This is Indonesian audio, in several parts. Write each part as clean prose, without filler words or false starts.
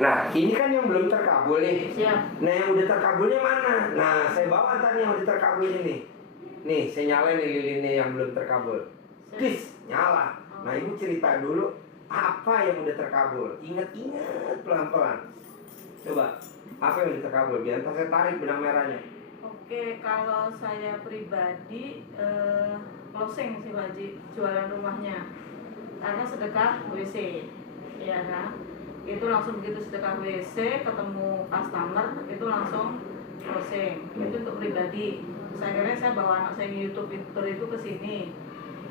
Nah, ini kan yang belum terkabul nih. Siap. Nah, yang udah terkabulnya mana? Nah, saya bawa tadi yang udah terkabul ini. Nih, saya nyalain nih lilinnya yang belum terkabul. Dis, nyala. Nah, ibu cerita dulu apa yang udah terkabul. Ingat-ingat pelan-pelan. Coba, apa yang udah terkabul? Biar saya tarik benang merahnya. Oke, kalau saya pribadi closing sih Pak Haji, jualan rumahnya. Karena sedekah WC, ya kan? Itu langsung begitu sedekah WC ketemu customer itu langsung closing. Itu untuk pribadi. Akhirnya saya bawa anak saya YouTube itu ke sini.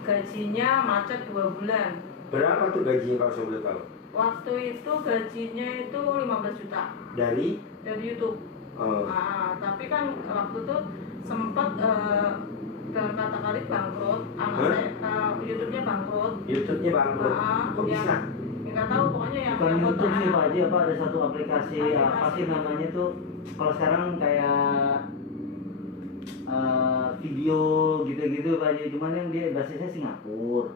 Gajinya macet 2 bulan. Berapa tuh gajinya kalau saya boleh tahu? Waktu itu gajinya itu 15 juta. Dari YouTube. Nah, tapi kan waktu itu sempat dalam kata kali bangkrut, anak saya YouTube-nya bangkrut. YouTube-nya bangkrut. Kok bisa? Nggak tahu, pokoknya yang bukan YouTube sih Pak Haji, apa ada satu aplikasi apa sih namanya tuh, kalau sekarang kayak video gitu-gitu Pak Haji, cuman yang dia basisnya Singapura.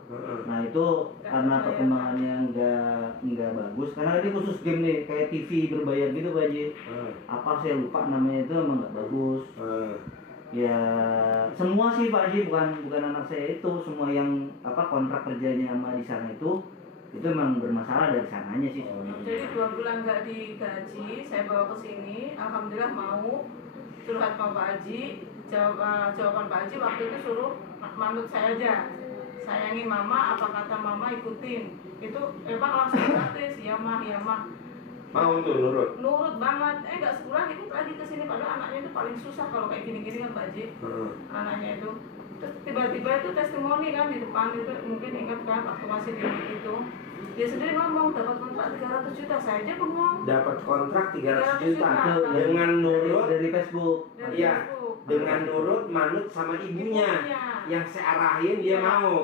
Nah itu karena perkembangannya nggak bagus, karena ini khusus game nih, kayak TV berbayar gitu Pak Haji. Apa saya lupa namanya, itu emang nggak bagus. Ya semua sih Pak Haji, bukan anak saya itu, semua yang kontrak kerjanya sama di sana itu memang bermasalah dari sananya sih sebenarnya. Jadi 2 bulan nggak digaji, saya bawa ke sini, alhamdulillah mau curhat sama Pak Haji. Jawaban Pak Haji waktu itu suruh manut saya aja, sayangi mama, apa kata mama ikutin. Itu emang langsung gratis, ya mah mau tuh nurut banget. Nggak sebulan ikut lagi ke sini, padahal anaknya itu paling susah kalau kayak gini-gini kan Pak Haji. Anaknya itu terus tiba-tiba itu testimoni kan di depan itu, mungkin ingat kan waktu masih di itu, dia sendiri ngomong dapat kontrak 300 juta, saya aja bengong. Dapat kontrak 300 juta dengan nurut dari Facebook. Iya, dengan nurut manut sama ibunya yang saya arahin, dia mau.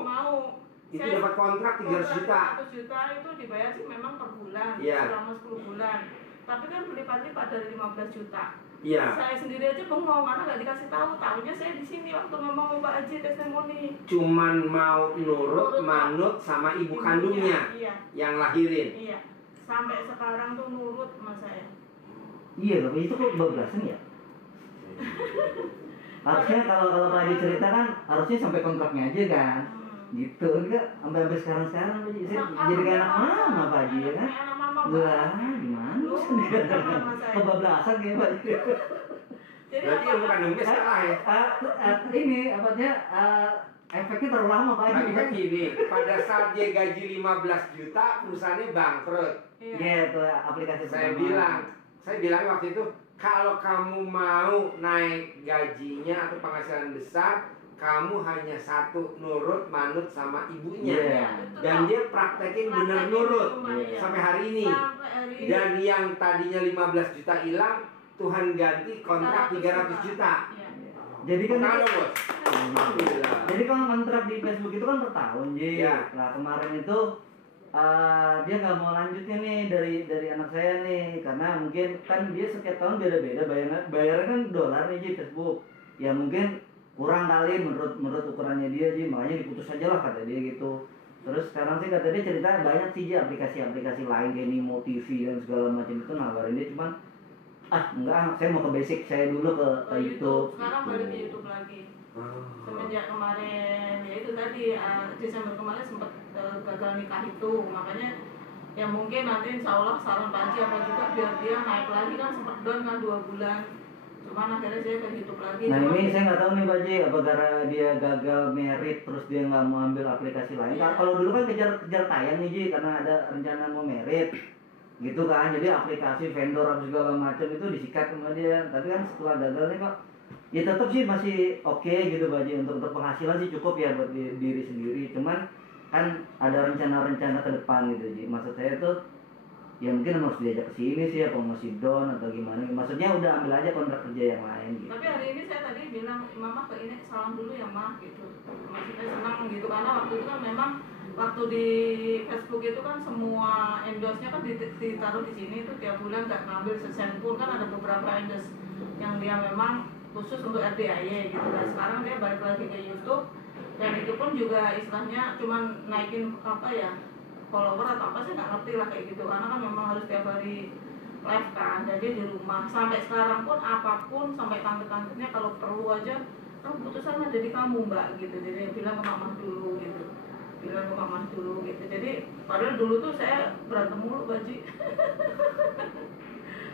Itu dapat kontrak 300 juta. 300 juta itu dibayar sih memang per bulan, Iya. selama 10 bulan. Tapi kan berlipat-lipat dari 15 juta. Iya. Saya sendiri aja bengong karena nggak dikasih tahu. Tahunya saya di sini waktu ngomong Pak Haji testimoni. Cuman mau nurut manut sama ibu kandungnya, iya. Yang lahirin. Iya. Sampai sekarang tuh nurut sama saya. Iya, tapi itu kok bablasan ya? Harusnya kalau Pak Haji cerita kan harusnya sampai kontraknya aja kan. Gitu, enggak sampai sekarang Pak Haji. Saya jadi kayak anak mama Pak Haji ya kan? Lah, gimana sih? Kebablasan kayak Pak Haji. Jadi Berarti ibu kandungnya salah ya? Ini efeknya terlalu lama Pak Haji. Kan gini, pada saat dia gaji 15 juta, perusahaannya bangkrut. Iya, itu aplikasi Saya bilang waktu itu, kalau kamu mau naik gajinya atau penghasilan besar, kamu hanya satu, nurut manut sama ibunya. Yeah. Dan dia praktekin bener nurut sampai hari ini. Dan yang tadinya 15 juta hilang, Tuhan ganti kontrak 300 juta. Jadi kan Bos. Jadi kalau kontrak di Facebook itu kan per tahun, Ji. Ya. Nah kemarin itu dia nggak mau lanjutnya nih dari anak saya nih, karena mungkin kan dia setiap tahun beda-beda bayarnya kan dolar nih Ji, Facebook. Ya mungkin kurang kali menurut ukurannya dia Ji, makanya diputus aja lah kata dia gitu. Terus sekarang sih kata dia cerita banyak sih Ji, aplikasi-aplikasi lain kayak Nimo TV dan segala macam itu nawarin dia, cuman enggak, saya mau ke basic saya dulu ke YouTube. Sekarang balik ke YouTube lagi. Semenjak kemarin, ya itu tadi Desember kemarin sempat gagal nikah itu, makanya ya mungkin nanti insya Allah saran Pak Haji apa juga biar dia naik lagi, kan sempat down kan 2 bulan. Cuman akhirnya saya ke YouTube lagi. Nah ini saya nggak tahu nih Pak Haji, apa gara dia gagal merit terus dia nggak mau ambil aplikasi lain. Iya. Kalau dulu kan kejar tayang nih Ji, karena ada rencana mau merit gitu kan, jadi aplikasi vendor segala macam itu disikat sama dia. Tapi kan setelah gagal nih kok ya tetap sih masih oke gitu Pak Haji, untuk penghasilan sih cukup ya buat diri sendiri. Cuman kan ada rencana-rencana ke depan gitu Ji. Maksud saya tuh ya mungkin harus diajak ke sini sih, apa masih down atau gimana. Maksudnya udah ambil aja kontrak kerja yang lain gitu. Tapi hari ini saya tadi bilang Mama ke ini salam dulu ya Mah gitu. Maksudnya senang gitu karena waktu itu kan memang waktu di Facebook itu kan semua endorse-nya kan ditaruh di sini itu tiap bulan nggak ngambil sesen pun, kan ada beberapa endorse yang dia memang khusus untuk RDIY gitu. Dan sekarang dia balik lagi ke YouTube dan itu pun juga istilahnya cuman naikin follower atau apa sih nggak ngerti lah kayak gitu, karena kan memang harus tiap hari live kan, jadi di rumah sampai sekarang pun apapun, sampai tante-tantenya kalau perlu aja keputusan ada di kamu mbak gitu, jadi bilang ke mama dulu gitu, bilang ke mama dulu gitu. Jadi padahal dulu tuh saya berantem mulu Baji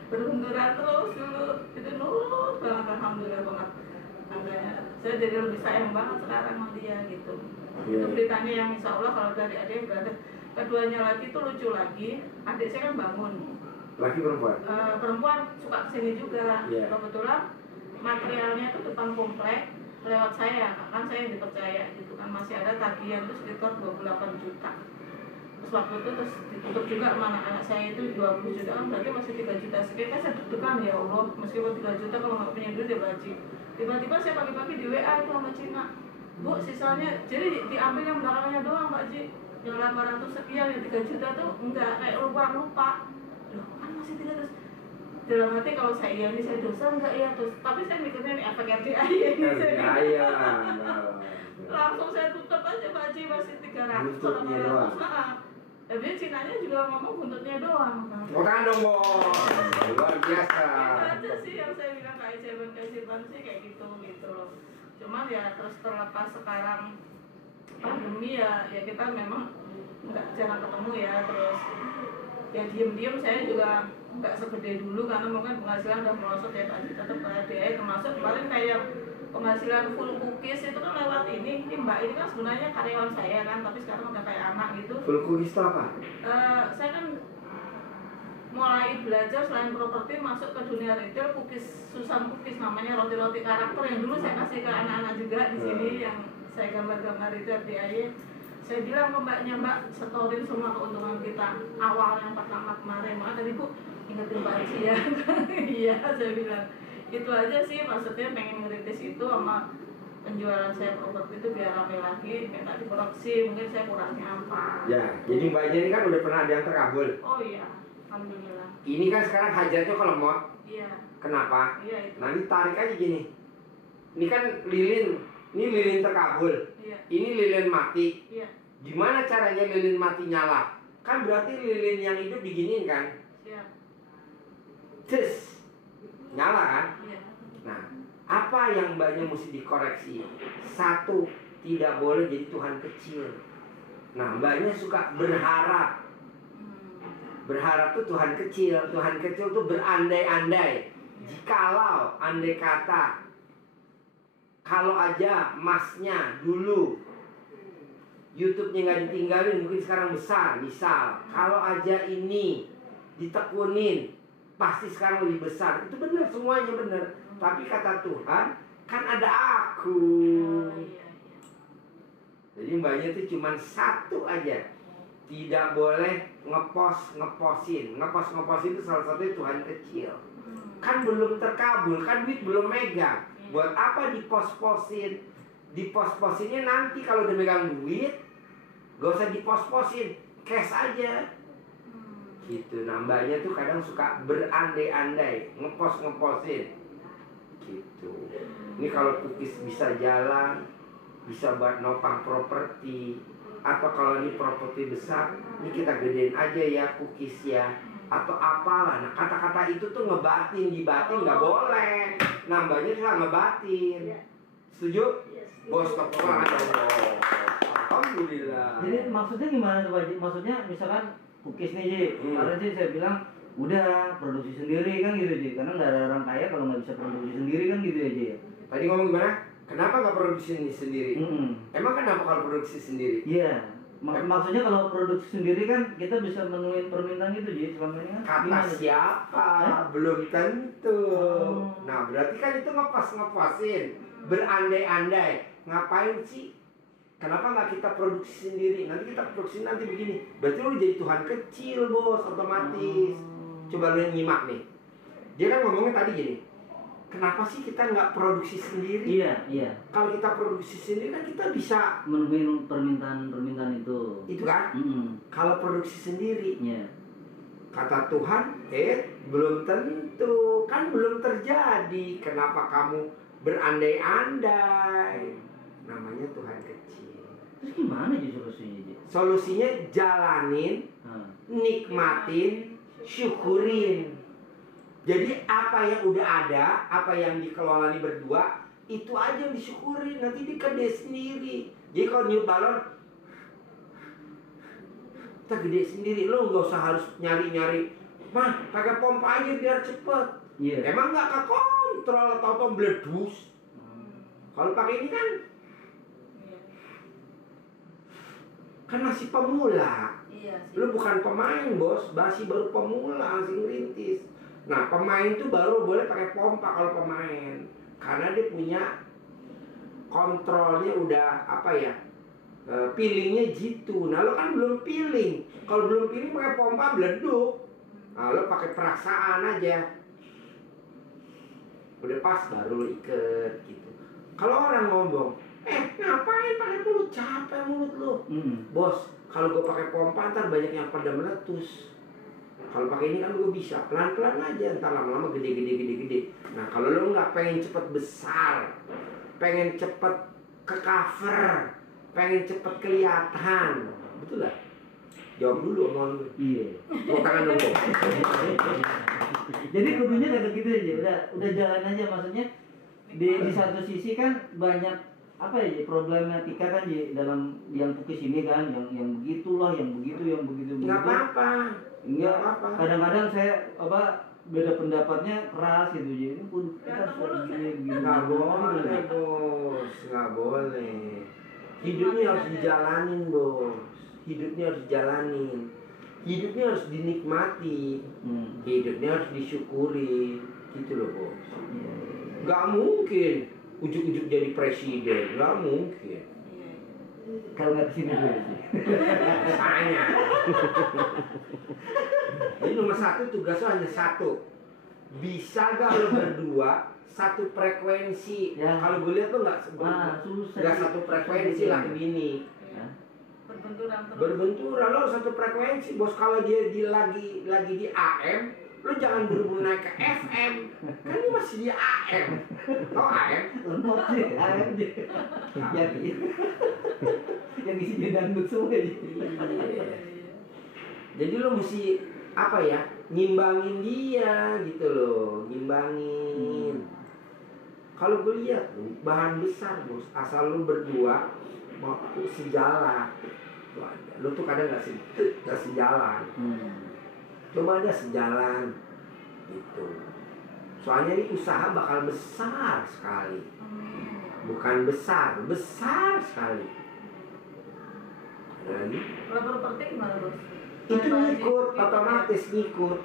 berbenturan terus dulu, itu nurut banget, alhamdulillah banget. Makanya saya jadi lebih sayang banget sekarang sama dia gitu. Itu beritanya yang insya Allah kalau dari adik berada. Keduanya lagi tuh lucu lagi, adik saya kan bangun. Laki perempuan? Perempuan suka kesini juga. Yeah. Kebetulan materialnya tuh depan komplek lewat saya, kan saya yang dipercaya gitu kan, masih ada tagihan tuh sekitar 28 juta. Terus waktu itu terus ditutup juga sama anak saya itu 20 juta, kan berarti masih 3 juta sekian. Kan saya deg-degan, ya Allah, meskipun 3 juta kalau nggak punya duit ya Baji. Tiba-tiba saya pagi-pagi di WA itu sama Cina, Bu sisanya, jadi diambil yang belakangnya doang Mbak Ji, yang 800 sekian, yang 3 juta tuh enggak, kayak lupa. Loh kan masih 3, terus dalam hati kalau saya iya ini saya dosa enggak ya, terus tapi saya mikirnya ini efek RDI ya ini Iya. langsung saya tutup aja Mbak Ji, masih 300 Buntutnya doang. tapi Cinanya juga ngomong buntutnya doang kan. Tepuk tangan dong bos, luar biasa. Itu aja sih yang saya bilang keajaiban sih kayak gitu loh. Cuman ya terus terlepas sekarang pandemi ya kita memang nggak jarang ketemu ya, terus ya diem saya juga nggak segede dulu karena mungkin penghasilan udah merosot ya Pak. Tetap dia termasuk paling kayak penghasilan full cookies itu kan lewat ini Mbak, ini kan sebenarnya karyawan saya kan, tapi sekarang udah kayak anak gitu. Full cookies itu apa? Saya kan mulai belajar selain properti masuk ke dunia retail, Susan cookies namanya, roti-roti karakter yang dulu saya kasih ke anak-anak juga di sini, yang saya gambar-gambar itu RDI. Saya bilang ke mbaknya, Mbak setorin semua keuntungan kita awal yang pertama kemarin. Maka tadi Bu ingetin Pak Aci ya. Iya saya bilang itu aja sih, maksudnya pengen ngeritis itu sama penjualan saya properti itu biar rame lagi, minta dikoreksi mungkin saya kurangnya apa. Ya, jadi mbaknya ini kan udah pernah ada yang terkabul. Oh iya, alhamdulillah. Ini kan sekarang hajatnya kalau mau. Iya. Kenapa? Iya itu. Nanti tarik aja gini. Ini kan lilin, ini lilin terkabul. Iya. Ini lilin mati. Iya. Gimana caranya lilin mati nyala? Kan berarti lilin yang hidup diginiin kan? Siap. Cus, nyala kan? Iya. Nah, apa yang mbaknya mesti dikoreksi? Satu, tidak boleh jadi Tuhan kecil. Nah, mbaknya suka berharap. Berharap tuh Tuhan kecil. Tuhan kecil tuh berandai-andai. Jikalau andai kata, kalau aja masnya dulu YouTube-nya nggak ditinggalin, mungkin sekarang besar. Misal, kalau aja ini ditekunin, pasti sekarang lebih besar. Itu benar, semuanya benar. Tapi kata Tuhan, kan ada aku. Jadi mbaknya itu cuma satu aja, tidak boleh ngeposin. Ngeposin itu salah satunya Tuhan kecil. Kan belum terkabul, kan duit belum megang. Buat apa dipos-posin? Dipos-posinnya nanti kalau udah megang duit, gak usah dipos-posin, cash aja. Gitu. Nah mbaknya tuh kadang suka berandai-andai, ngeposin. Gitu. Ini kalau cookies bisa jalan, bisa buat nopang properti, atau kalau ini properti besar, ini kita gedein aja ya cookies ya, atau apalah. Nah kata-kata itu tuh dibatin nggak boleh. Nah mbaknya suka ngebatin. Setuju? Bos tepuk tangan dong. Alhamdulillah. Jadi maksudnya gimana tuh Pak Ji? Maksudnya misalkan cookies nih Ji, kemarin sih saya bilang udah produksi sendiri kan gitu Ji, karena nggak ada orang kaya kalau nggak bisa produksi sendiri kan gitu ya Ji. Tadi ngomong gimana? Kenapa nggak produksi sendiri? Emang kenapa kalau produksi sendiri? Iya. Maksudnya kalau produksi sendiri kan kita bisa menuhin permintaan gitu Ji, selama ini kan. Kata gimana? siapa? Belum tentu. Nah berarti kan itu ngeposin, berandai-andai. Ngapain sih? Kenapa nggak kita produksi sendiri? Nanti kita produksi nanti begini. Berarti lu jadi Tuhan kecil bos, otomatis. Coba lu nyimak nih. Dia kan ngomongnya tadi gini. Kenapa sih kita nggak produksi sendiri? Iya. Kalau kita produksi sendiri kan kita bisa menuhin permintaan itu. Itu kan? Kalau produksi sendiri, Iya. kata Tuhan, belum tentu, kan belum terjadi. Kenapa kamu berandai-andai? Namanya Tuhan kecil. Terus gimana Ji solusinya Ji? Solusinya jalanin, nikmatin, syukurin. Jadi apa yang udah ada, apa yang dikelola nih berdua, itu aja yang disyukuri, nanti dia gede sendiri. Jadi kalau niup balon, kita gede sendiri, lo nggak usah harus nyari-nyari. Mah, pakai pompa aja biar cepet. Iya. Emang nggak kekontrol, tau-tau meletus. Kalau pakai ini kan, Iya. kan masih pemula. Iya sih. Lu bukan pemain bos, masih baru pemula, masih ngerintis. Nah pemain tuh baru boleh pakai pompa kalau pemain, karena dia punya kontrolnya udah apa ya, peelingnya jitu. Nah lo kan belum peeling, kalau belum peeling pakai pompa beleduk. Nah lo pakai perasaan aja, udah pas baru lo iket gitu. Kalau orang ngomong, ngapain pakai mulut, capek mulut lo. Bos, kalau gue pakai pompa ntar banyak yang pada meletus. Kalau pakai ini kan gue bisa pelan-pelan aja, ntar lama-lama gede. Nah kalau lo nggak pengen cepet besar, pengen cepet ke cover, pengen cepet kelihatan, betul lah. Jawab dulu omongan gue. Iya. Tepuk tangan dong. Bos. Jadi kudunya kayak gitu aja, udah jalan aja, maksudnya di satu sisi kan banyak apa ya problematika kan dalam yang pukis ini kan, yang begitulah, yang begitu. Nggak apa-apa. Enggak, apa-apa. kadang-kadang saya beda pendapatnya keras gitu, jadi kita harus begini. Nggak boleh bos, nggak boleh. Hidupnya harus dijalanin bos. Hidupnya harus dijalanin. Hidupnya harus dinikmati. Hidupnya harus disyukuri. Gitu loh bos. Nggak mungkin ujuk-ujuk jadi presiden, nggak mungkin. Kalau nggak kesini dulu sih. Tanya. Jadi nomor satu tugasnya hanya satu. Bisa gak lo berdua satu frekuensi? Ya. Kalau gue lihat lo nggak susah. nggak satu frekuensi lah begini. Ya. Berbenturan terus. Berbenturan lo satu frekuensi bos. Kalau dia lagi di AM, lo jangan buru-buru naik ke FM. Kan dia masih di AM. Tau AM? Lemot sih, AM sih. Yang isinya dangdut semua ya. Jadi lo mesti apa ya, nyimbangin dia gitu loh, nyimbangin. Kalau gue lihat bahan besar bos, asal lo berdua mau sejalan. Lo tuh kadang nggak sejalan. Coba aja sejalan gitu. Soalnya ini usaha bakal besar sekali. Bukan besar sekali. Ada lagi? Kalau properti gimana bos? Itu ngikut, otomatis ngikut.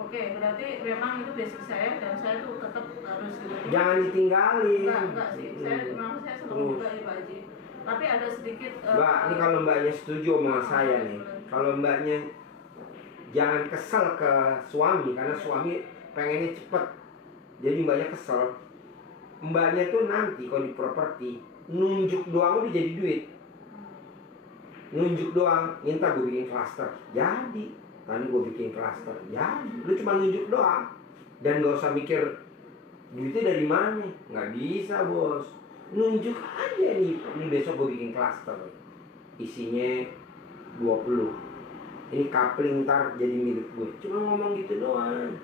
Oke, berarti memang itu basic saya dan saya tuh tetap harus gitu. Jangan ditinggalin. Enggak sih. Memang saya senang juga ya Pak Haji. Tapi ada sedikit Mbak, ini kalau mbaknya setuju omongan saya nih. Kalau mbaknya jangan kesel ke suami, karena suami pengennya cepet. Jadi mbaknya kesel. Mbaknya tuh nanti kalau di properti nunjuk doang udah jadi duit. Nunjuk doang, minta gue bikin klaster, jadi. Tadi gue bikin klaster, jadi. Lu cuma nunjuk doang, dan gak usah mikir duitnya dari mana. Nggak bisa bos. Nunjuk aja nih, ini besok gue bikin klaster. Isinya 20. Ini coupling ntar jadi milik gue. Cuma ngomong gitu doang.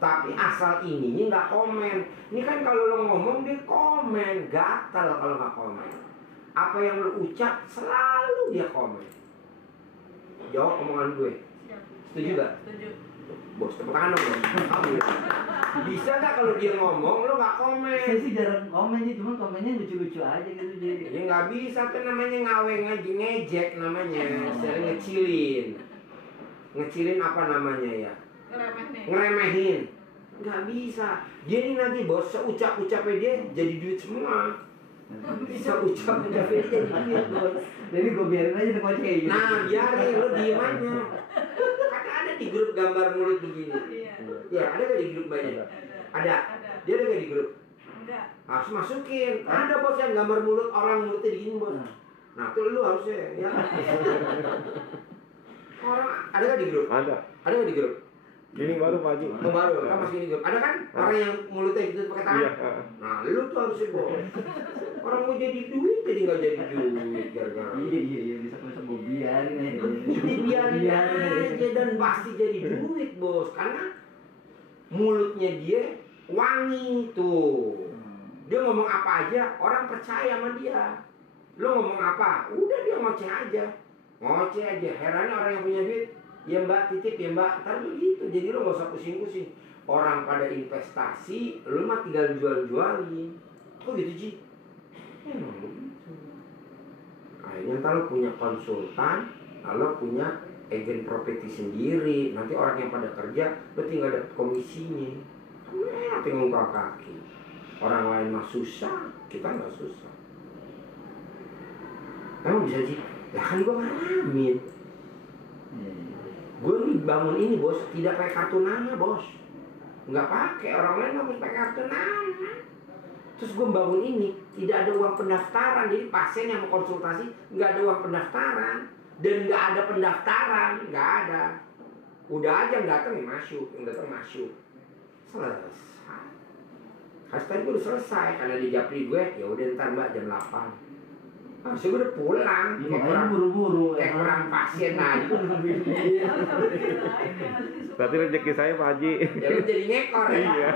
Tapi asal ininya nggak komen. Ini kan kalau lo ngomong dia komen, gatal kalau nggak komen. Apa yang lo ucap selalu dia komen. Jawab omongan gue. Siap. Setuju gak? Setuju. Bos, tepuk tangan dong bos. Kamu ya. Bisa gak kalau dia ngomong lo nggak komen? Saya sih jarang komen sih, cuma komennya lucu-lucu aja gitu jadi. Ya nggak bisa tuh namanya ngejek namanya. Sering ngecilin apa namanya ya? Ngeremehin. Nggak bisa. Dia ini nanti bos seucap-ucapnya dia jadi duit semua. Bisa ucapnya dia jadi duit bos. Jadi gue biarin aja sama kayak gitu. Nah biarin lo diem aja. Karena ada di grup gambar mulut begini. Iya. Ya ada nggak di grup banyak? Ada. Dia ada nggak di grup? Enggak. Harus masukin. Ada bos yang gambar mulut orang mulutnya digini bos. Nah tuh lu harusnya ya. Orang ada nggak di grup? Ada. Ada nggak di grup? Ini baru Pak Haji. Oh, baru, kan masih di grup. Ada kan orang yang mulutnya gitu pakai tangan? Iya. Nah, lu tuh harusnya bos. Orang mau jadi duit jadi nggak jadi duit gara-gara. Iya bisa gue biarin aja. Ini biarin aja dan pasti jadi duit bos. Karena mulutnya dia wangi tuh. Dia ngomong apa aja, orang percaya sama dia. Lo ngomong apa, udah dia ngoceh aja. Ngoceh aja, herannya orang yang punya duit. Ya mbak, titip ya mbak, ntar begitu. Jadi lo gak usah pusing-pusing. Orang pada investasi, lo mah tinggal jual-jualin. Kok gitu Ji? Emang begitu. Akhirnya ntar lo punya konsultan, lalu punya agen properti sendiri. Nanti orang yang pada kerja, lo tinggal dapet komisinya. Tinggal buka kaki. Orang lain mah susah, kita nggak susah. Emang bisa Ji? Ya kan gue ngalamin. Gue nih bangun ini bos, tidak pakai kartu nama bos. Nggak pakai, orang lain harus pakai kartu nama. Terus gue bangun ini, tidak ada uang pendaftaran. Jadi pasien yang mau konsultasi, nggak ada uang pendaftaran. Dan nggak ada pendaftaran, nggak ada. Udah aja yang datang yang masuk, masuk. Selesai. Hashtag gue udah selesai, karena di japri gue, ya udah ntar mbak jam 8. Harusnya gue udah pulang, Ya, kayak makanya kurang, buru-buru. kayak kurang pasien aja. Berarti rezeki saya Pak Haji. Ya lu jadi ngekor ya. Iya.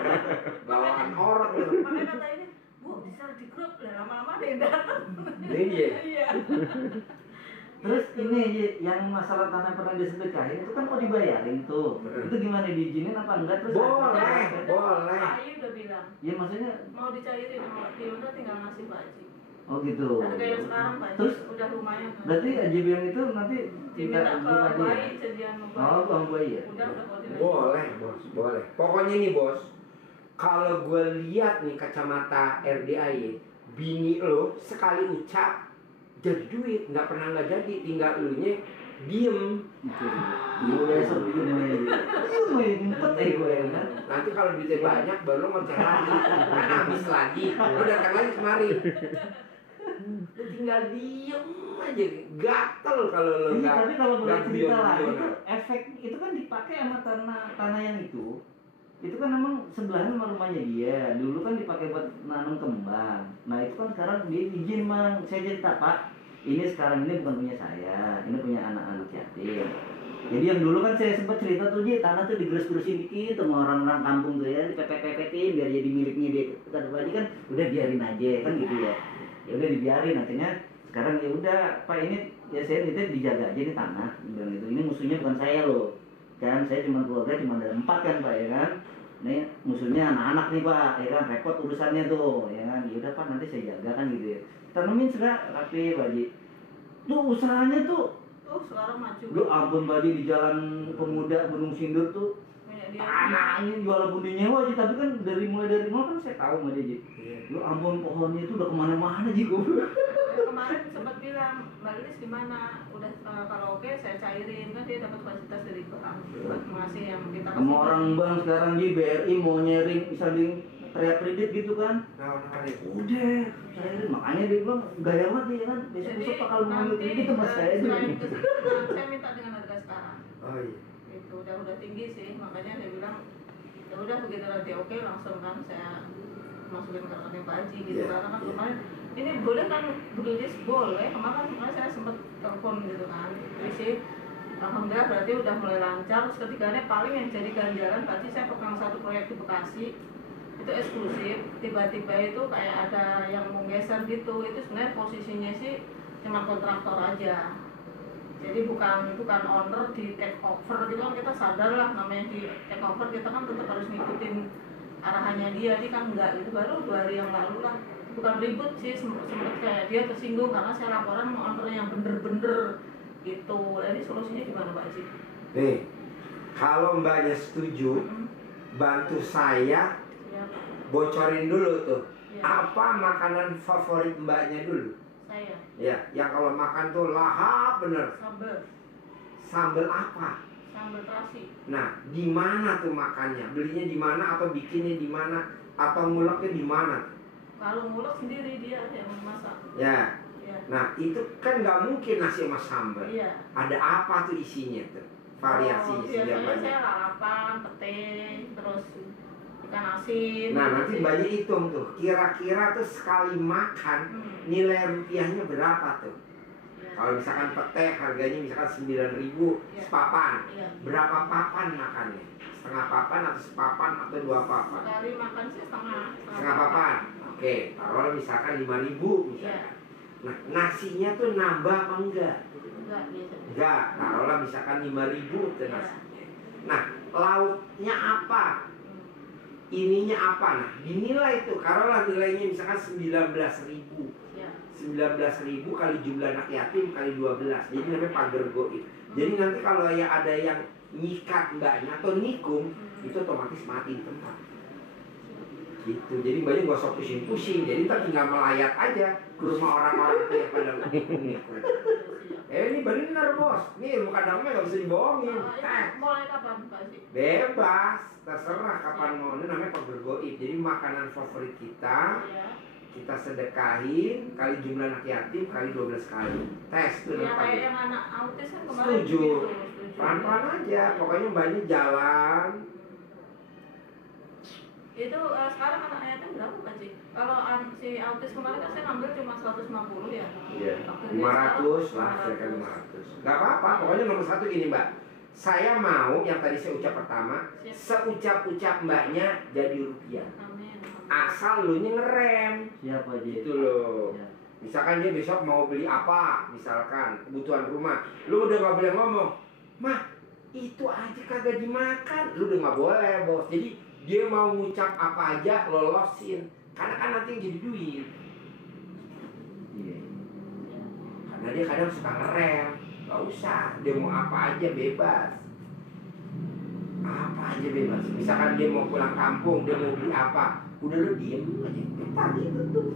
Bawaan orang lu. Makanya kata ini, Bu, bisa di grup, lah lama-lama ada yang datang. Ini dia. Iya. Terus ini Ji, yang masalah tanah pernah disedekahin itu kan mau dibayarin tuh. Itu gimana, diizinin apa enggak? Terus Boleh. Boleh. Pak Ayu udah bilang, Ya maksudnya, mau dicairin sama dia udah tinggal ngasih Pak Haji. oh gitu. Ada yang sekarang Pak Haji, Terus udah lumayan kan. berarti AJBN itu nanti Diminta ke buka aja ya? bayi, jadian mau bayi. Oh, bang buaya ya? Udah koordinasi. Boleh bos, boleh. Pokoknya nih bos, kalau gue lihat nih kacamata RDAY, bini lo sekali ucap jadi duit, nggak pernah nggak jadi, tinggal elunya diem. Mulai seru juga mulai. Iya mulai ngumpet gue kan. Nanti kalau duitnya banyak baru lo ngoceh lagi, kan habis lagi, lo datang lagi kemari. Lo tinggal diem aja, gatel kalau lo Iya, nggak. tapi kalau boleh nggak cerita lagi guyon-guyonan. itu efek itu kan dipakai sama tanah yang itu. Itu kan memang sebelahan sama rumahnya dia. Dulu kan dipakai buat nanam kembang. Nah itu kan sekarang dia izin mang. Saya cerita Pak, ini sekarang ini bukan punya saya, ini punya anak-anak yatim. Jadi yang dulu kan saya sempat cerita tuh dia tanah tuh digerus-gerusin dikit sama orang-orang kampung tuh ya, dipepet-pepetin biar jadi miliknya dia. Kata Pak Haji kan udah biarin aja kan gitu ya. Ya udah dibiarin, akhirnya sekarang ya udah Pak ini ya saya nitip dijaga aja nih tanah bilang gitu. Ini musuhnya bukan saya loh. Kan saya cuma keluarga cuma ada 4 kan Pak ya kan. Nih musuhnya anak-anak nih Pak ya kan, repot urusannya tuh ya kan. Ya udah Pak nanti saya jaga kan gitu ya. Tanemin sudah rapi Pak Haji. Tuh usahanya tuh Sekarang maju. lu ampun Pak Haji, di jalan pemuda Gunung Sindur tuh Punya dia. tanah ini jual pun dinyewa aja, tapi kan mulai dari nol kan saya tahu Mbak Ji. Lu ampun pohonnya itu udah kemana-mana Ji gue. Kemarin sempat bilang, Mbak Lilis gimana? Udah kalau oke saya cairin, kan dia dapat fasilitas dari bank buat ngasih yang kita kasih. Sama orang bank sekarang Ji, BRI mau nyering misalnya teriak kredit gitu kan. Udah cairin, makanya dia bilang gaya banget ya kan. Besok-besok bakal mengambil kredit sama saya aja. selain itu saya minta dengan harga sekarang. Oh iya. Itu udah tinggi sih, makanya dia bilang ya udah begitu nanti oke langsung kan saya masukin ke rekening Pak Haji gitu. Yeah. Karena kan kemarin ini boleh kan Bu Lilis boleh, kemarin saya sempat telepon gitu kan. Jadi alhamdulillah berarti udah mulai lancar. Terus ketiganya paling yang jadi ganjalan Pak Haji, saya pegang satu proyek di Bekasi itu eksklusif, tiba-tiba itu kayak ada yang mau geser gitu. Itu sebenarnya posisinya sih cuma kontraktor aja, jadi bukan owner di take over gitu kan. Kita sadar lah namanya di take over kita kan tetap harus ngikutin arahannya dia kan enggak gitu. Baru 2 hari yang lalu lah, bukan ribut sih, sempet kayak dia tersinggung karena saya laporan mau owner yang bener-bener gitu. Jadi solusinya gimana Pak Haji? Nih, kalau mbaknya setuju, bantu saya Siap. bocorin dulu tuh. Ya. Apa makanan favorit mbaknya dulu? Saya Ya, yang kalau makan tuh lahap bener. Sambel apa? sambal terasi. Nah, di mana tuh makannya? Belinya di mana atau bikinnya di mana atau nguleknya di mana? Kalau ngulek sendiri dia yang masak. Ya. Iya. Nah, itu kan nggak mungkin nasi sama sambal. Iya. Ada apa tuh isinya tuh? Variasi isinya biasanya banyak. saya lalapan, pete, terus ikan asin. Nah, gitu nanti sih. banyak hitung tuh. Kira-kira tuh sekali makan nilai rupiahnya berapa tuh? Iya. Kalau misalkan pete harganya misalkan 9.000 Iya. sepapan. Iya. Berapa papan makannya? Setengah papan atau sepapan papan atau 2 papan? Sekali makan sih Setengah papan. Oke, taruhlah misalkan 5.000 misalkan. Nah, nasinya tuh nambah apa enggak? Enggak biasa. Enggak, taruhlah misalkan 5.000 tuh nasinya. Nah, lauknya apa? Ininya apa? Nah, dinilai tuh, taruhlah nilainya misalkan 19.000. Ya. 19.000 kali jumlah anak yatim kali 12. Jadi namanya pagar goib. Jadi nanti kalau ya ada yang nyikat mbaknya atau nikung, itu otomatis mati di tempat. Gitu. Jadi mbaknya gak usah pusing-pusing. Jadi ntar tinggal melayat aja ke rumah orang-orang itu yang pada ini bener bos. Nih ilmu kadangnya gak bisa dibohongin. Mulai kapan Pak Haji? Bebas, terserah kapan mau. Ini namanya pagar goib. Jadi makanan favorit kita, Ya. kita sedekahin kali jumlah anak yatim kali 12 kali. Tes tuh Ya namanya. kayak yang anak autis kan kemarin Setuju. gitu. Pelan-pelan aja, pokoknya mbaknya jalan. Itu sekarang anak yatim berapa Pak Haji? Kalau si autis kemarin kan saya ngambil cuma 150 ya. Iya. Waktu 500 dia lah, saya kan 500. 500. Gak apa-apa, pokoknya nomor 1 gini mbak. Saya mau yang tadi saya ucap pertama, Siap. seucap-ucap mbaknya jadi rupiah. Amin. Asal lu nya ngerem. Siapa aja? Gitu loh. Ya. Misalkan dia besok mau beli apa, misalkan kebutuhan rumah, lu udah gak boleh ngomong, mah itu aja kagak dimakan, lu udah gak boleh bos. Jadi dia mau ngucap apa aja lolosin, karena kan nanti yang jadi duit. Iya. Karena dia kadang suka ngerem, gak usah, dia mau apa aja bebas. Apa aja bebas. Misalkan dia mau pulang kampung, dia mau beli apa, udah lu diem aja, tadi itu tuh.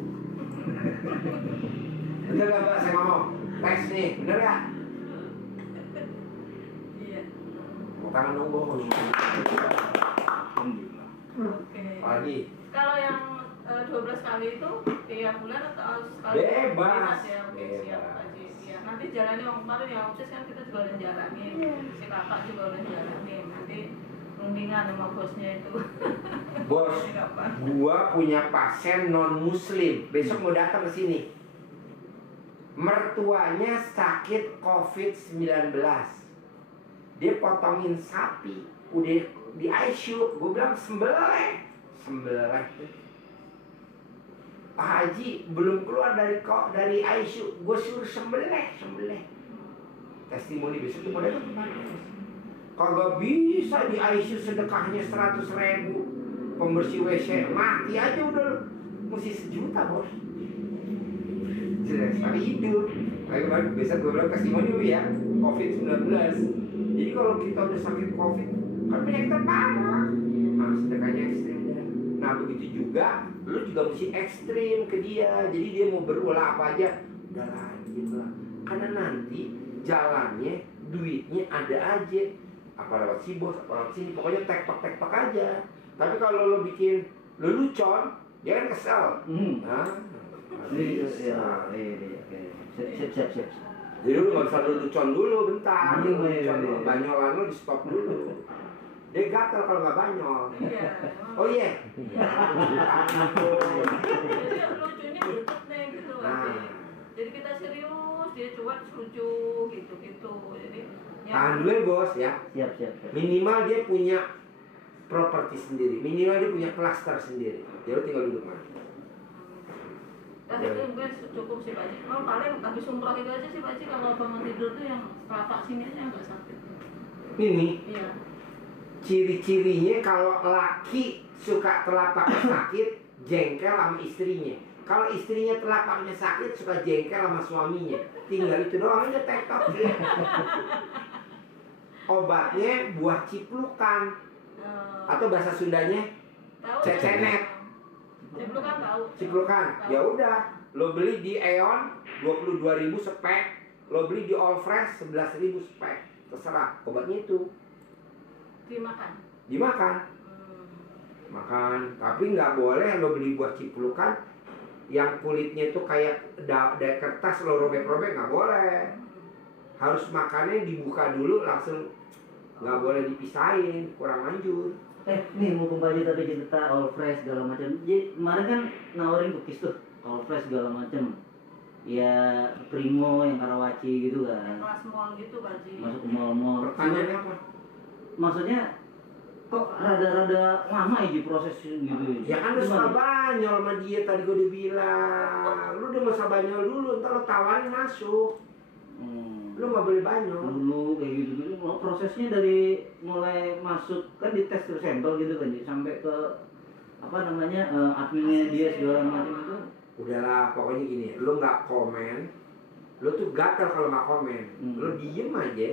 Bener gak mbak saya ngomong? Tes nih, bener gak? Iya. Mau tangan dong bos. Alhamdulillah. Oke. Lagi. Kalau yang 12 kali itu tiap bulan atau sekali? Bebas. Ya, oke, Bebas. siap Haji. Ya, nanti jalannya orang kemarin yang autis kan kita juga udah jalanin. Si kakak juga udah jalanin. Nanti rundingan sama bosnya itu. Bos, Ini kapan? gua punya pasien non muslim. Besok mau datang ke sini. Mertuanya sakit COVID-19. Dia potongin sapi, udah di ICU. Gue bilang sembelih. Pak Haji belum keluar dari ICU, gue suruh sembelih. Testimoni besok tuh mau datang kemana? Kagak bisa di ICU sedekahnya 100.000, pembersih WC mati aja udah, mesti 1 juta bos. Jelas tapi hidup. Kemarin besok gue bilang testimoni dulu ya, COVID-19. Jadi kalau kita udah sakit COVID, kan penyakit parah. Nah sedekahnya ekstrim dah. Nah begitu juga, lu juga mesti ekstrim ke dia. Jadi dia mau berulah apa aja, udah lanjut lah. Karena nanti jalannya, duitnya ada aja. Apa lewat si bos, apa lewat sini, pokoknya tektok aja. Tapi kalau lo bikin, lo lucon, dia kan kesel. Nah, Iya. Siap. jadi lu gak usah lu lucon dulu bentar. Iya, Lu iya, lucon iya. lu, banyolan lu di stop dulu. Dia gatel kalau nggak banyol. Iya. Oh iya. Jadi lucunya gitu nih gitu Nah. Haji. Jadi kita serius, dia cuek lucu gitu. Jadi Tahan dulu ya bos ya. Siap. Minimal dia punya properti sendiri. Minimal dia punya klaster sendiri. Jadi lu tinggal duduk mana. Tapi itu mungkin cukup sih Pak Haji. Paling habis umroh itu aja sih Pak Haji, kalau bangun tidur tuh yang telapak sini aja nggak sakit. Ini Iya. ciri-cirinya kalau laki suka telapaknya sakit, jengkel sama istrinya. Kalau istrinya telapaknya sakit, suka jengkel sama suaminya. Tinggal itu doang aja tektok. Obatnya buah ciplukan atau bahasa Sundanya Tahu cecenet. Ciplukan tahu. Ciplukan. Ya udah, lo beli di Aeon 22.000 spek, lo beli di All Fresh 11.000 spek. Terserah, obatnya itu Dimakan. dimakan. Makan, tapi nggak boleh lo beli buah ciplukan yang kulitnya itu kayak kertas lo robek-robek, nggak boleh. Harus makannya dibuka dulu langsung, nggak boleh dipisahin, kurang manjur. Nih mumpung Pak Haji tadi cerita all fresh segala macam. Jadi kemarin kan nawarin cookies tuh, all fresh segala macam. Ya Primo yang Karawaci gitu kan. Kelas mall gitu Pak Haji. Masuk ke mall-mall. Pertanyaannya apa? Maksudnya kok rada-rada lama ya prosesnya gitu. Ya kan lu suka banyol sama dia tadi gue udah bilang. Lu udah gak usah banyol dulu, ntar lu tawarin masuk. Lu gak boleh banyol. Dulu kayak gitu-gitu. Prosesnya dari mulai masuk kan di tes sampel gitu kan, sampai ke apa namanya adminnya dia segala macam itu. Udahlah, pokoknya gini, lu nggak komen, lu tuh gatel kalau nggak komen, lu diem aja,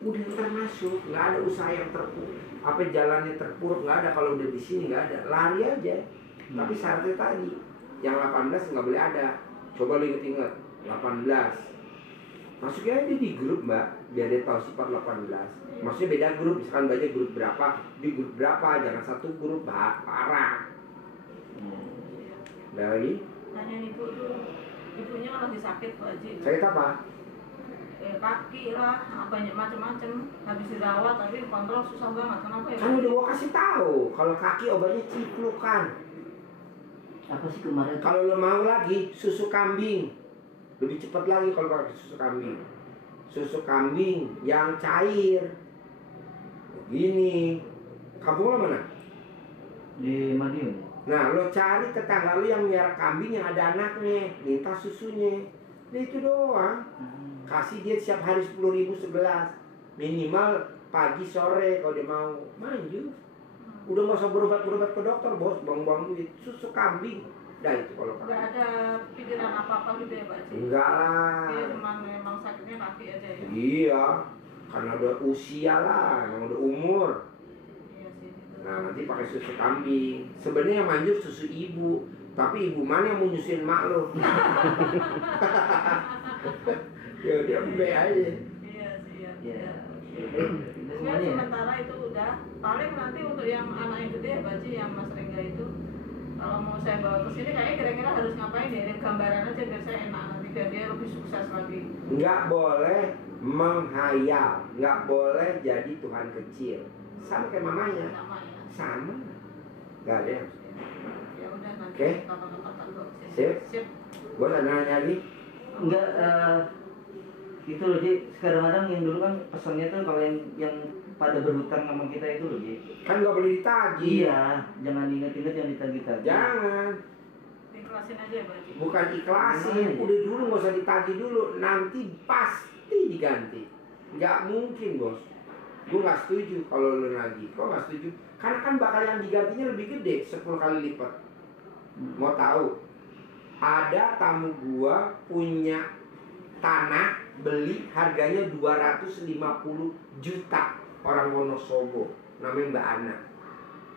udah ntar masuk, nggak ada usaha yang terpuruk, apa jalannya terpuruk nggak ada kalau udah di sini nggak ada, lari aja. Tapi syaratnya tadi, yang 18 nggak boleh ada, coba lu inget-inget, 18, masukin aja di grup mbak, biar dia tahu sifat 18. Maksudnya beda grup, misalkan baca grup berapa, di grup berapa, jangan satu grup parah. Udah lagi? Tanya ibu tuh, ibunya kan lagi sakit Pak Haji. Sakit apa? Kaki lah, banyak macam-macam. Habis dirawat tapi kontrol susah banget. Kenapa ya? Kan udah gua kasih tahu, kalau kaki obatnya ciplukan. Apa sih kemarin? Kalau lo mau lagi susu kambing, lebih cepat lagi kalau pakai susu kambing. Susu kambing yang cair. Begini. Kampung lo mana? Di Madiun. Nah, lo cari tetangga lo yang miara kambing yang ada anaknya, minta susunya. Nah, itu doang. Kasih dia setiap hari 10.000 segelas. Minimal pagi sore kalau dia mau. Maju. Udah nggak usah berobat ke dokter, bos. Buang-buang duit. Susu kambing. Dah itu kalau kaki. Nggak ada pikiran apa-apa gitu ya Pak Haji? Enggak lah. Dia memang sakitnya kaki aja ya? Iya. Karena udah usia lah, emang udah umur. Iya sih gitu. Nah, nanti pakai susu kambing. Sebenarnya yang manjur susu ibu. Tapi ibu mana yang mau nyusuin mak lo? Ya dia be aja. Iya sih ya. Ya. Enggak, sementara itu udah. Paling nanti untuk yang anak yang gede ya Pak Haji, yang Mas Rengga itu, kalau mau saya bawa ke sini kayaknya kira-kira harus ngapain ya? Lihat gambaran aja biar saya enak nanti, biar dia lebih sukses lagi. Nggak boleh menghayal, nggak boleh jadi Tuhan kecil. Sama kayak mamanya. Sama ya. Sama. Nggak ada. Ya udah nanti Oke. kapan-kapan kok. Sip. Sip. Gue ada nanya lagi. Enggak, itu loh Ji, kadang-kadang yang dulu kan pesannya tuh kalau yang pada berhutang sama kita itu loh Ji. Kan nggak boleh ditagih. Iya, jangan ingat-ingat yang ditagih-tagih. Jangan. Ikhlasin aja ya Pak Haji. Bukan ikhlasin, udah dulu nggak usah ditagih dulu, nanti pasti diganti. Nggak mungkin bos, gue nggak setuju kalau lu nagih. Kok nggak setuju? Karena kan bakal yang digantinya lebih gede, 10 kali lipat. Mau tahu? Ada tamu gua punya tanah beli harganya 250 juta, orang Wonosobo, namanya Mbak Ana,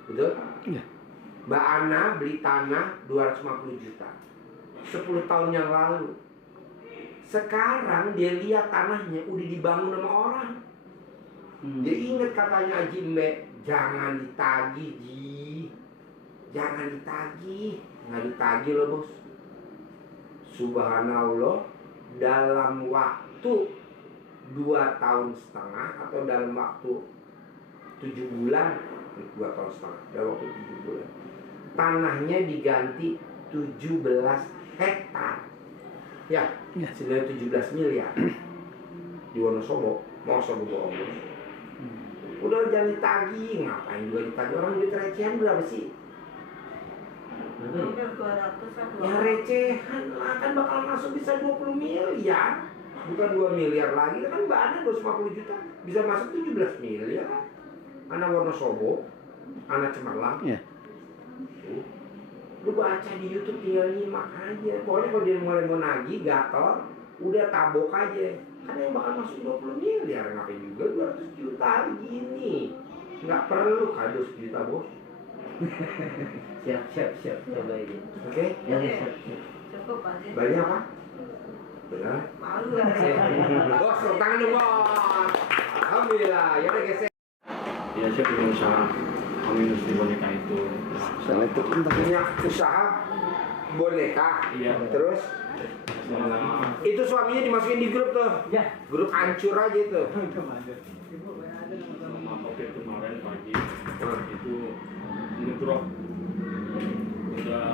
betul? Iya. Mbak Ana beli tanah 250 juta 10 tahun yang lalu. Sekarang dia lihat tanahnya udah dibangun sama orang. Dia inget katanya Haji Mbak, jangan ditagih Ji, jangan ditagih. Nggak ditagih loh bos. Subhanallah, dalam waktu 2 tahun setengah atau dalam waktu 7 bulan, 2 tahun setengah, dalam waktu 7 bulan, tanahnya diganti 17 hektar. Ya, senilai 17 miliar di Wonosobo. Mau sobo bohong bos. Udah jangan ditagih, ngapain juga ditagih, orang duit recehan berapa sih? Hampir 200 kan. Ya recehan lah, kan bakal masuk bisa 20 miliar. Bukan 2 miliar lagi, kan Mbak Ana 250 juta bisa masuk 17 miliar. Anak Wonosobo, anak Cemerlang. Iya. Tuh. Lu baca di YouTube tinggal nyimak aja. Pokoknya kalau dia mulai mau nagih, gatel, udah tabok aja. Kan yang bakal masuk 20 miliar, ngapain juga 200 juta gini. Nggak perlu kado 1 juta bos. Siap. Coba ini. Oke? Ya, Oke. siap. Cukup Pak Haji. Banyak apa? Benar? Malu lah. Bos, tepuk tangan dong bos. Alhamdulillah, ya udah geser. Ya saya punya usaha kami industri boneka itu. Salah itu Punya usaha boneka. Iya. Terus Selama itu suaminya dimasukin di grup tuh. Ya. Grup hancur aja itu. selama COVID kemarin pagi itu ngedrop, udah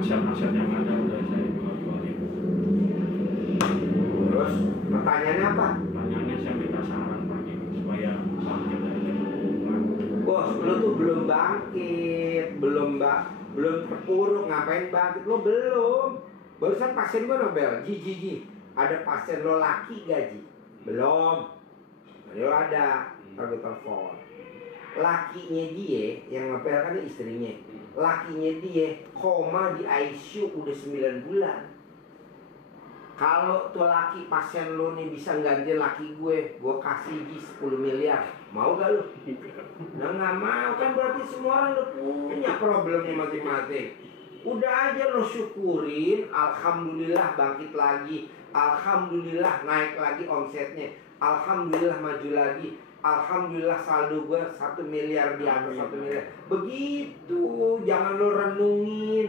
aset-aset yang ada udah saya jualin. Terus pertanyaannya apa? Pertanyaannya saya minta saran pagi supaya sampai dari tumbuhan. Bos, lu tuh belum bangkit, belum terpuruk, ngapain bangkit? Lu belum. Barusan pasien gua nobel, Ji, ada pasien lo laki gaji? Belum. Lo ada, gue telepon. Lakinya dia, yang ngepel kan istrinya. Lakinya dia koma di ICU udah 9 bulan. Kalau tuh laki pasien lo nih bisa ganti laki gue kasih 10 miliar. Mau gak lo? Nah gak mau kan berarti semua orang udah punya problemnya masing-masing. Udah aja lo syukurin, alhamdulillah bangkit lagi, alhamdulillah naik lagi omsetnya, alhamdulillah maju lagi, alhamdulillah saldo gue 1 miliar di atas 1 miliar. Begitu, jangan lo renungin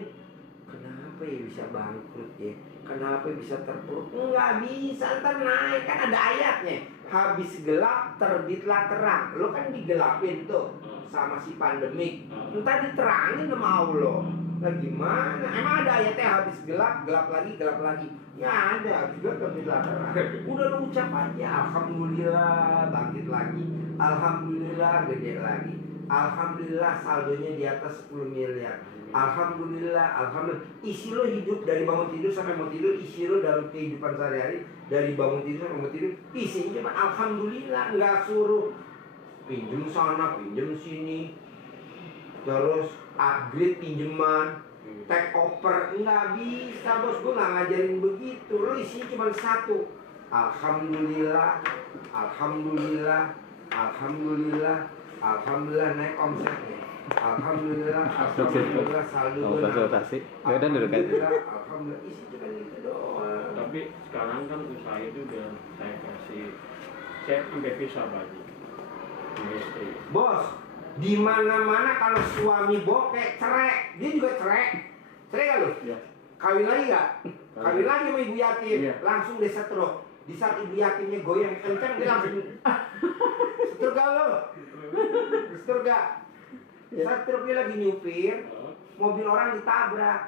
kenapa ya bisa bangkrut ya, kenapa bisa terpuruk. Nggak bisa, ntar naik, kan ada ayatnya, habis gelap terbitlah terang. Lo kan digelapin tuh sama si pandemik, ntar diterangin sama Allah. Nah gimana? Emang ada ayatnya habis gelap, gelap lagi, gelap lagi? Nggak ada, habis gelap terbitlah terang. Udah lo ucap aja, alhamdulillah bangkit lagi, alhamdulillah gede lagi, alhamdulillah saldonya di atas 10 miliar. Alhamdulillah, alhamdulillah. Isi lo hidup dari bangun tidur sampai mau tidur, isi lo dalam kehidupan sehari-hari dari bangun tidur sampai mau tidur, isinya cuma alhamdulillah. Nggak suruh pinjem sana, pinjem sini, terus upgrade pinjaman, take over. Nggak bisa bos, gue nggak ngajarin begitu. Lo isinya cuma satu, alhamdulillah, alhamdulillah, alhamdulillah, alhamdulillah naik omsetnya. Alhamdulillah, alhamdulillah saldo konsultasi. Ya udah dulu kan. Alhamdulillah isi cuma gitu doang. Tapi sekarang kan usaha itu udah saya kasih cek sampai visa bagi istri. Bos, di mana-mana kalau suami bokek cerai, dia juga cerai. Cerai gak lu? Iya. Kawin lagi gak? Kawin lagi sama ibu yatim, Iya. langsung dia setruk. Di saat ibu yatimnya goyang kencang, dia langsung setruk gak lu? Setruk gak? Saat truknya lagi nyupir, mobil orang ditabrak.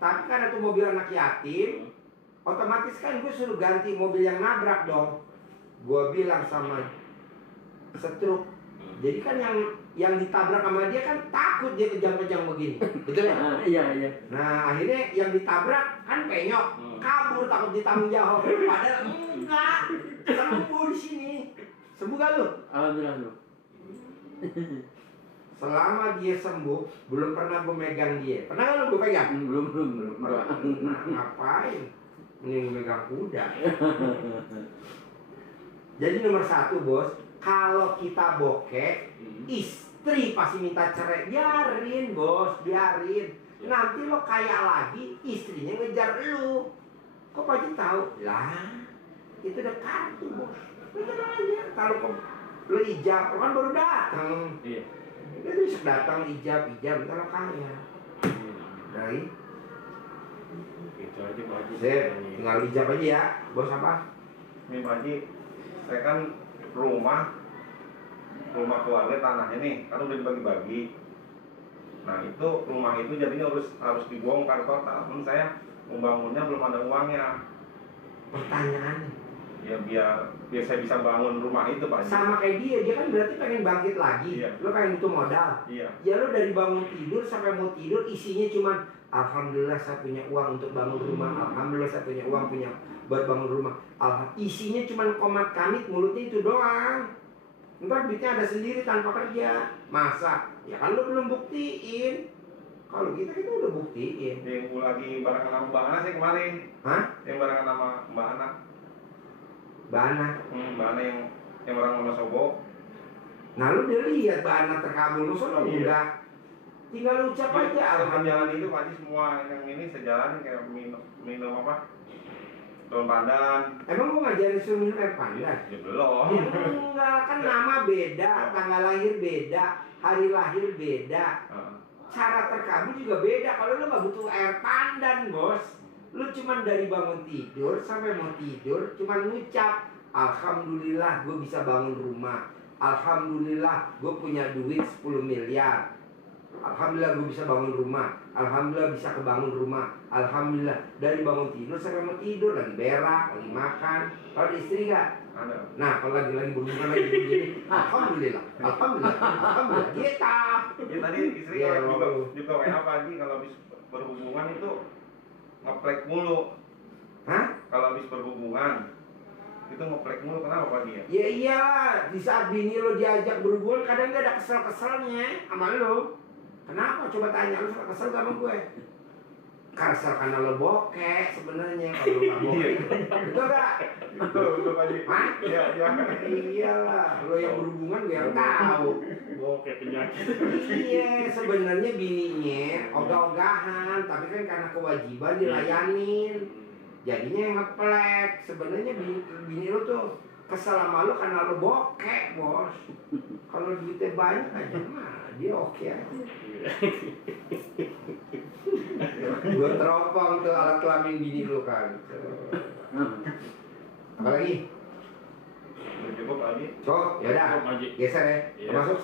Tapi karena itu mobil anak yatim, otomatis kan gue suruh ganti mobil yang nabrak dong. Gue bilang sama setruk, jadi kan yang ditabrak sama dia kan takut dia kejang-kejang begini, betul ya? Iya. Nah akhirnya yang ditabrak kan penyok, kabur takut ditanggung jawab. Padahal enggak, sembuh di sini. Sembuh gak lu? Alhamdulillah lu. Selama dia sembuh, belum pernah gue megang dia. Pernah gak lu gue pegang? Belum. Pernah. Ngapain? Mending megang kuda. Jadi nomor 1 bos, kalau kita bokek, istri pasti minta cerai. Biarin bos, biarin. Nanti lo kaya lagi, istrinya ngejar lu. Kok Pak Haji tahu? Lah, itu udah kartu bos. Betul aja. Kalau lo ijab, lo kan baru datang. Iya. Dia bisa datang ijab, ntar lo kaya. Dari Itu aja Pak Haji. tinggal ijab aja ya, bos apa? Ini Pak Haji, saya kan rumah keluarga tanahnya nih, kan udah dibagi-bagi. Nah itu rumah itu jadinya harus dibongkar total. Pun saya membangunnya belum ada uangnya. Pertanyaannya Ya biar saya bisa bangun rumah itu Pak Haji. sama kayak dia kan berarti pengen bangkit lagi. Iya. Lo pengen butuh modal. Iya. Ya lo dari bangun tidur sampai mau tidur isinya cuman alhamdulillah saya punya uang untuk bangun rumah, alhamdulillah saya punya uang buat bangun rumah. Isinya cuman komat kamit, mulutnya itu doang. Ntar duitnya ada sendiri tanpa kerja. Masa? Ya kan lo belum buktiin. Kalau kita udah buktiin. Yang lagi barengan sama Mbak Ana sih kemarin. Hah? Yang barengan sama Mbak Ana. Bana. Mbak Ana yang bareng sama Sobo. Nah lu udah lihat Bana terkabul, lu soalnya Iya. enggak. Tinggal lu ucap aja Sepanjang alhamdulillah. itu Pak Haji semua yang ini sejalan kayak minum apa? Daun pandan. Emang lu ngajarin suruh minum air pandan? Ya belum. Ya enggak, kan nama beda, tanggal lahir beda, hari lahir beda. Cara terkabul juga beda. Kalau lu nggak butuh air pandan, bos. Lu cuman dari bangun tidur sampai mau tidur cuman ngucap alhamdulillah gue bisa bangun rumah, alhamdulillah gue punya duit 10 miliar, alhamdulillah gue bisa bangun rumah, alhamdulillah bisa kebangun rumah, alhamdulillah dari bangun tidur sampai mau tidur lagi berak, lagi makan. Kalau ada istri gak? Ada. Nah, kalau lagi berhubungan lagi begini, alhamdulillah, kita. Ya tadi istri Ya, juga WA pagi kalau habis berhubungan itu ngeplek mulu. Hah? Kalau habis berhubungan itu ngeplek mulu, kenapa pagi ya? Ya iyalah, di saat bini lo diajak berhubungan kadang dia ada kesel-keselnya sama lo. Kenapa? Coba tanya, lo kesel gak sama gue? Kesel karena lo bokeh sebenarnya, kalau lo gak bokeh. Betul gak? Betul pagi. Hah? Iya, iya. Iyalah, lo yang berhubungan gue yang tahu. Bokeh penyakit. Iya, sebenarnya bininya ogah-ogahan, tapi kan karena kewajiban dilayanin. Jadinya yang ngeplek. Sebenarnya bini lo tuh kesel sama lo karena lo bokeh, bos. Kalau duitnya banyak aja mah dia oke aja. Gue teropong tuh alat kelamin bini lo kan. Apa lagi? Udah cukup pagi. Cok, yaudah, Cukup, Haji. geser ya. Iya. Masuk